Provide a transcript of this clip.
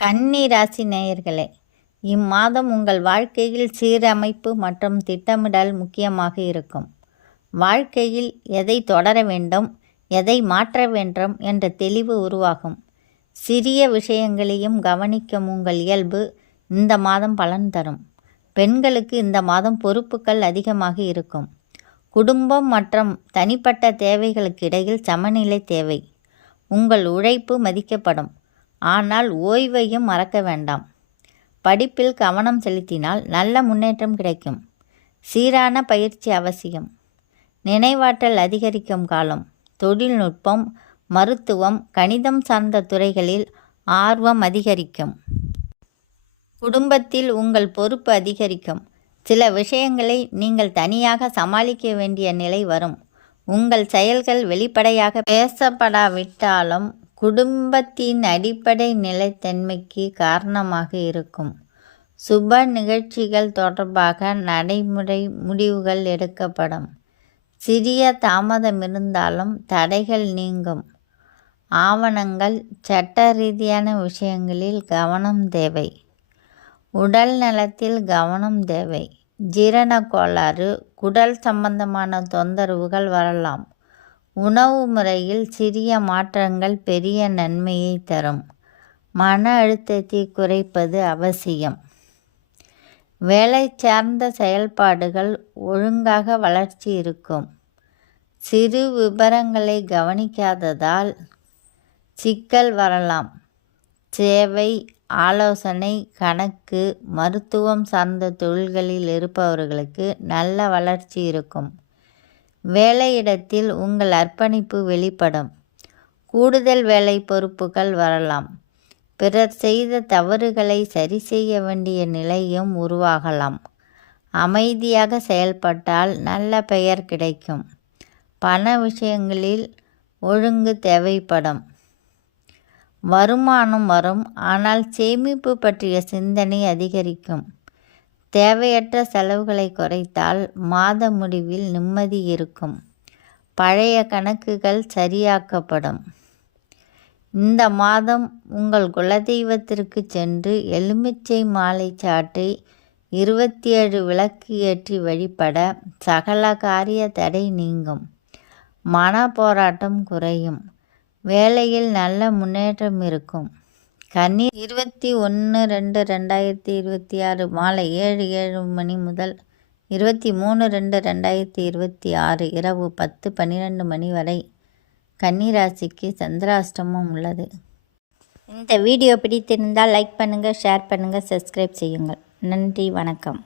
கன்னி ராசி நேயர்களே இம்மாதம் உங்கள் வாழ்க்கையில் சீரமைப்பு மற்றும் திட்டமிடல் முக்கியமாக இருக்கும். வாழ்க்கையில் எதை தொடர வேண்டும் எதை மாற்ற வேண்டும் என்ற தெளிவு உருவாகும். சிறிய விஷயங்களையும் கவனிக்கும் உங்கள் இயல்பு இந்த மாதம் பலன் தரும். பெண்களுக்கு இந்த மாதம் பொறுப்புகள் அதிகமாக இருக்கும். குடும்பம் மற்றும் தனிப்பட்ட தேவைகளுக்கு இடையில் சமநிலை தேவை. உங்கள் உழைப்பு மதிக்கப்படும். ஆனால் ஓய்வையும் மறக்க வேண்டாம். படிப்பில் கவனம் செலுத்தினால் நல்ல முன்னேற்றம் கிடைக்கும். சீரான பயிற்சி அவசியம். நினைவாற்றல் அதிகரிக்கும் காலம். தொழில்நுட்பம் மருத்துவம் கணிதம் சார்ந்த துறைகளில் ஆர்வம் அதிகரிக்கும். குடும்பத்தில் உங்கள் பொறுப்பு அதிகரிக்கும். சில விஷயங்களை நீங்கள் தனியாக சமாளிக்க வேண்டிய நிலை வரும். உங்கள் செயல்கள் வெளிப்படையாக பேசப்படாவிட்டாலும் குடும்பத்தின் அடிப்படை நிலைத்தன்மைக்கு காரணமாக இருக்கும். சுப நிகழ்ச்சிகள் தொடர்பாக நடைமுறை முடிவுகள் எடுக்கப்படும். சிறிய தாமதம் இருந்தாலும் தடைகள் நீங்கும். ஆவணங்கள் சட்ட ரீதியான விஷயங்களில் கவனம் தேவை. உடல் நலத்தில் கவனம் தேவை. ஜீரண கோளாறு குடல் சம்பந்தமான தொந்தரவுகள் வரலாம். உணவு முறையில் சிறிய மாற்றங்கள் பெரிய நன்மையை தரும். மன அழுத்தத்தை குறைப்பது அவசியம். வேலை சார்ந்த செயல்பாடுகள் ஒழுங்காக வளர்ச்சி இருக்கும். சிறு விபரங்களை கவனிக்காததால் சிக்கல் வரலாம். சேவை ஆலோசனை கணக்கு மருத்துவம் சார்ந்த தொழில்களில் இருப்பவர்களுக்கு நல்ல வளர்ச்சி இருக்கும். வேலையிடத்தில் உங்கள் அர்ப்பணிப்பு வெளிப்படும். கூடுதல் வேலை பொறுப்புகள் வரலாம். பிறர் செய்த தவறுகளை சரி செய்ய வேண்டிய நிலையும் உருவாகலாம். அமைதியாக செயல்பட்டால் நல்ல பெயர் கிடைக்கும். பண விஷயங்களில் ஒழுங்கு தேவைப்படும். வருமானம் வரும் ஆனால் சேமிப்பு பற்றிய சிந்தனை அதிகரிக்கும். தேவையற்ற செலவுகளை குறைத்தால் மாத முடிவில் நிம்மதி இருக்கும். பழைய கணக்குகள் சரியாக்கப்படும். இந்த மாதம் உங்கள் குலதெய்வத்திற்கு சென்று எலுமிச்சை மாலை சாற்றி இருபத்தி ஏழு விளக்கு ஏற்றி வழிபட சகல காரிய தடை நீங்கும். மன போராட்டம் குறையும். வேலையில் நல்ல முன்னேற்றம் இருக்கும். கன்னி இருபத்தி ஒன்று ரெண்டு ரெண்டாயிரத்தி இருபத்தி ஆறு மாலை ஏழு ஏழு மணி முதல் இருபத்தி மூணு ரெண்டு ரெண்டாயிரத்தி இருபத்தி ஆறு இரவு பத்து பன்னிரெண்டு மணி வரை கன்னிராசிக்கு சந்திராஷ்டமம் உள்ளது. இந்த வீடியோ பிடித்திருந்தால் லைக் பண்ணுங்கள் ஷேர் பண்ணுங்கள் சப்ஸ்கிரைப் செய்யுங்கள். நன்றி வணக்கம்.